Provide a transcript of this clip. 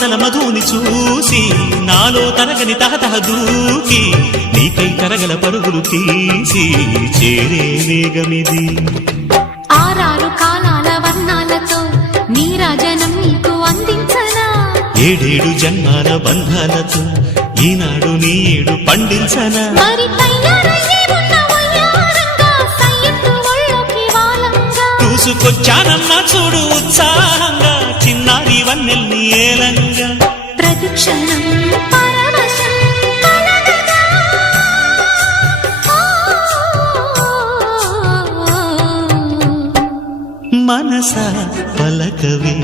మమతల మధుని చూసి నాలో తరగని తహతహ దూకి నీకై తరగల పరుగులు తీసి చేరే వేగమిది. ఆరారు కాలాల వర్ణాలతో నీరాజనం నీకు అందించనా, ఏడేడు జన్మాల బంధాలతో ఈనాడు నీడు పండించనా. మరి తయారయ్యే ఉన్న వయ్యారంగా సయ్యత్తు ఒళ్ళోకి వాలంగా చూసుకొచ్చానన్నా చూడు ఉత్సాహంగా చిన్నారి వన్నెల్ని ఏలంగా. ప్రతిక్షణం పరవశం కలగగా మనస పలకవే